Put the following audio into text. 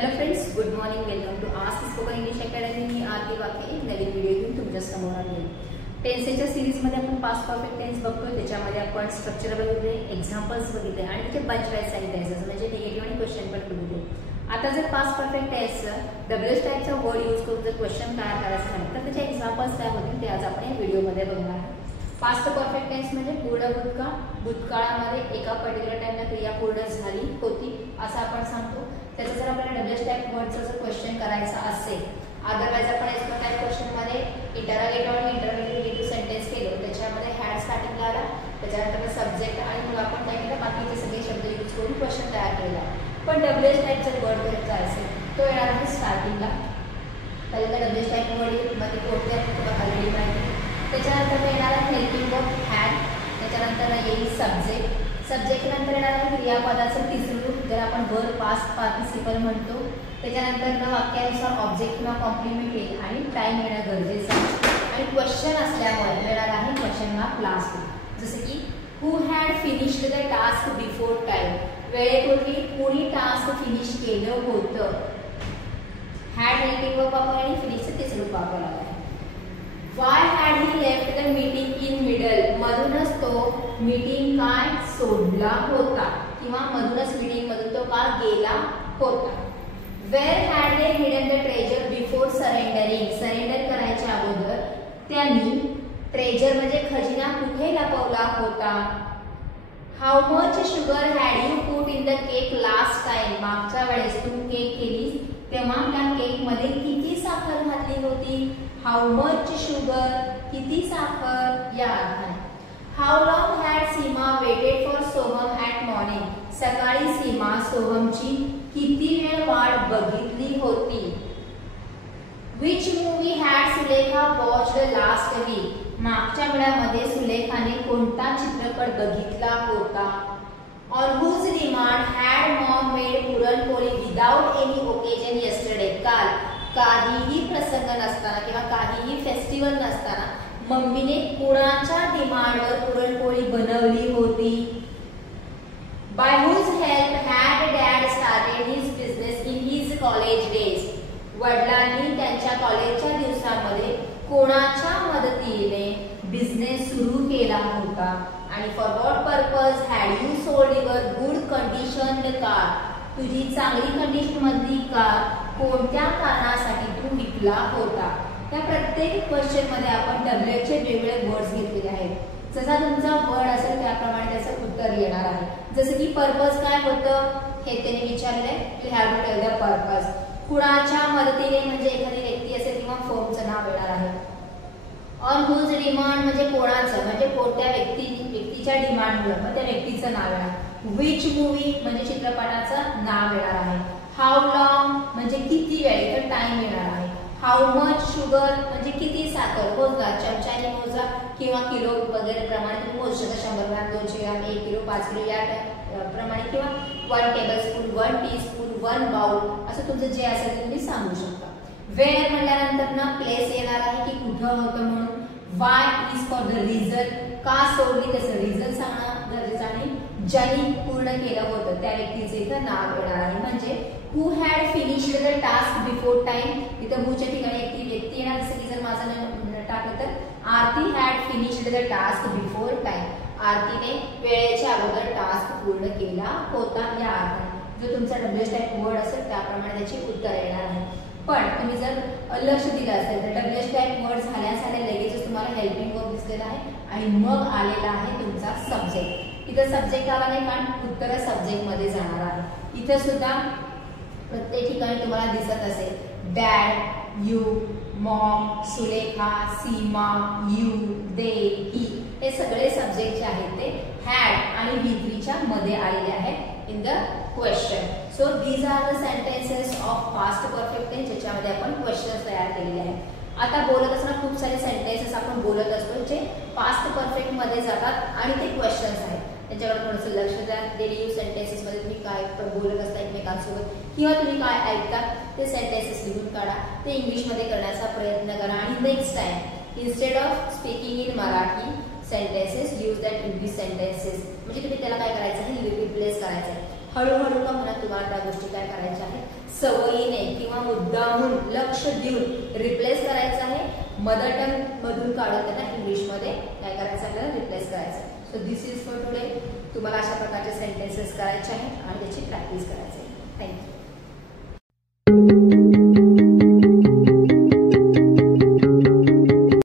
Hello friends, good morning. Welcome to ask spoken English academy. मी आरती वाके एक नवीन video घेऊन तुमच्या समोर आले. टेन्सेसच्या सिरीजमध्ये आपण पास्ट परफेक्ट टेन्स बघतोय. त्याच्यामध्ये आपण स्ट्रक्चर बघितले, एक्झाम्पल्स बघितले आणि त्याचे बंच वाईज सेंटेन्सेस म्हणजे निगेटिव्ह आणि क्वेश्चन पण बघितले. आता जर पास्ट परफेक्ट टेन्सचं डब्ल्यूएच टाईपचा वर्ड यूज करून जर क्वेश्चन तयार करायचं झालं तर त्याचे एक्झाम्पल्स काय होतील ते आज आपण या व्हिडिओमध्ये बघणार आहोत. पास्ट परफेक्ट टेन्स म्हणजे पूर्ण भूतकाळ, भूतकाळामध्ये एका पर्टिक्युलर टाइमला क्रिया पूर्ण झाली होती असं आपण सांगतो. त्याचं जर आपल्याला डब्ल्यूएच टाईप वर्डचं जर क्वेश्चन करायचा असेल, अदरवाईज आपण एस टाईप क्वेश्चनमध्ये इंटरोगेटिव्ह आणि इंटरोगेटिव्ह सेंटेन्स केलं, त्याच्यामध्ये हॅड स्टार्टिंगला आला, त्याच्यानंतर सब्जेक्ट आणि मग आपण काय केलं बाकीचे सगळे शब्द यूज करून क्वेश्चन तयार केला. पण डब्ल्यूएच टाईप जर वर्ड करायचा असेल तो येणार आहे स्टार्टिंगला. पहिल्यांदा डब्ल्यूएच टाईप वर्ड मध्ये कोणते आहेत तुम्हाला ऑलरेडी माहिती. त्याच्यानंतर येणार आहे हेल्पिंग वर्ब हॅड, त्याच्यानंतर येईल सब्जेक्ट, सब्जेक्ट नंतर येणार आहे क्रियापदाचं तिसरं रूप ज्याला आपण वर्ब पास्ट पार्टिसिपल म्हणतो. त्याच्यानंतर वाक्यानुसार ऑब्जेक्ट किंवा कॉम्प्लिमेंट येईल आणि टाइम येणं गरजेचं आहे. आणि क्वेश्चन असल्यामुळे येणार आहे क्वेश्चन मार्क लास्ट. जसं की who had finished the task before time, वेळेपूर्वी कोणी टास्क फिनिश केलं होतं. हॅड हेल्पिंग वर्ब वापरला आणि फिनिशचं तिसरं रूप वापरला आहे. Why had he left the meeting in middle? मधूनच तो मीटिंग काय सोडला होता किंवा मधूनच मीटिंग मधून तो का गेला होता. Where had they hidden the treasure before surrendering? Surrender करायच्या अगोदर त्यांनी ट्रेजर म्हणजे खजिना कुठे लपवला होता. How much sugar had you put in the cake last time? मागच्या वेळेस तू केक केलीस तेव्हा त्या केक मध्ये किती साखर घातली होती. हाउ मच शुगर, किती साखर या अर्थाने. How long had Seema waited for Soham at morning, सकाळी सीमा सोहमची किती वेळ वाट बघितली होती. Which movie had Sulekha watched last week, मागच्या वेळामध्ये सुलेखाने कोणता चित्रपट बघितला होता. On whose demand had mom made puranpoli without any occasion yesterday, काल काहीही प्रसंग नसताना किंवा काहीही फेस्टिवल नसताना मम्मीने कुणाच्या डिमांडवर पुरणपोळी बनवली होती. By whose help had dad started his business in his college days, वडिलांनी त्यांच्या कॉलेजच्या दिवसांमध्ये कोणाच्या मदतीने बिझनेस सुरू केला होता. आणि for what purpose had you sold your good conditioned car, तुझी चांगली कंडिशन मधली कार कोणत्या कारणासाठी तू विकला होता. या प्रत्येक क्वेश्चन मध्ये आपण डब्ल्यूएच चे वेगवेगळे वर्ड्स घेतलेले आहेत. जसा तुमचा वर्ड असेल त्याप्रमाणे त्याचं उत्तर येणार आहे. जसं की पर्पज काय होतं हे त्याने विचारले, you have to tell the purpose. कुणाच्या मदतीने म्हणजे एखादी व्यक्ती असेल किंवा फर्मचं नाव येणार आहे. ऑन हुज डिमांड म्हणजे कोणाचं म्हणजे कोणत्या व्यक्तीच्या डिमांडमुळे मग त्या व्यक्तीचं नाव येणार. विच मूवी म्हणजे चित्रपटाचं नाव येणार आहे. हाउ लॉंग म्हणजे किती वेळ, तर टाइम येणार आहे. हाउ मच शुगर म्हणजे किती साखर, मोजा चमच्याने मोजा किंवा किलो वगैरे प्रमाणे तुम्ही मोजू शकता. 100 ग्रॅम, 200 ग्रॅम, 1 किलो, 5 किलो या प्रमाणे किंवा 1 टेबलस्पून, 1 टीस्पून, 1 बाउल असं तुमचं जे असेल ते तुम्ही सांगू शकता. वेअर म्हटल्यानंतर ना प्लेस येणार आहे की कुठं होतं म्हणून. Y is for the reason, का सोडली त्याचं रिझन सांगणं गरजेचं. आणि ज्यांनी पूर्ण केलं होतं त्या व्यक्तीचे इथं नाव येणार आहे. म्हणजे हू had finished the task before time, इथं हूच्या ठिकाणी एक व्यक्ती येणार. जसं की जर माझं नाव टाकलं तर Aarti had finished the task before time, आरतीने वेळेच्या अगोदर टास्क पूर्ण केला होता या अर्थाने. जो तुमचा डब्ल्यूएच टाईप वर्ड असेल त्याप्रमाणे त्याची उत्तर येणार आहे. पण तुम्ही जर लक्ष दिलं असेल तर डब्ल्यूएच टाईप वर्ड झाल्या लगेचच तुम्हाला हेल्पिंग वर्ब दिसलेला आहे आणि मग आलेला आहे तुमचा सब्जेक्ट. इथं सब्जेक्ट आला नाही कारण उत्तर सब्जेक्ट मध्ये जाणार आहे. इथं सुद्धा प्रत्येक ठिकाणी तुम्हाला दिसत असेल dad, you, mom, Sulekha, Seema, you, they, he हे सगळे सब्जेक्ट जे आहेत ते हॅड आणि V3च्या मध्ये आलेले आहेत in the question. So these are the sentences of past perfect tense ज्याच्यामध्ये आपण क्वेश्चन्स तयार केलेले आहेत. आता बोलत असताना खूप सारे सेंटेन्सेस आपण बोलत असतो जे पास्ट परफेक्ट मध्ये जातात आणि ते क्वेश्चन्स आहेत. त्याच्यावर थोडंसं लक्ष द्या. डेली यूज सेंटेन्सेस मध्ये तुम्ही काय बोलत असता एकमेकांसोबत किंवा तुम्ही काय ऐकता ते सेंटेन्सेस लिहून काढा. ते इंग्लिशमध्ये करण्याचा प्रयत्न करा आणि next time instead of speaking in Marathi sentences use that English sentences. म्हणजे तुम्ही त्याला काय करायचं आहे रिप्लेस करायचं आहे. हळूहळू का म्हणा तुम्हाला त्या गोष्टी काय करायच्या आहेत सवयीने किंवा मुद्दामून लक्ष देऊन रिप्लेस करायचं आहे. मदर टंग मधून काढून त्यांना इंग्लिशमध्ये काय करायचं आपल्याला रिप्लेस करायचं. So this is for today. तुम्हाला अशा प्रकारचे सेंटेन्सेस करायचे आहेत आणि त्याची प्रॅक्टिस करायची आहे. थँक्यू.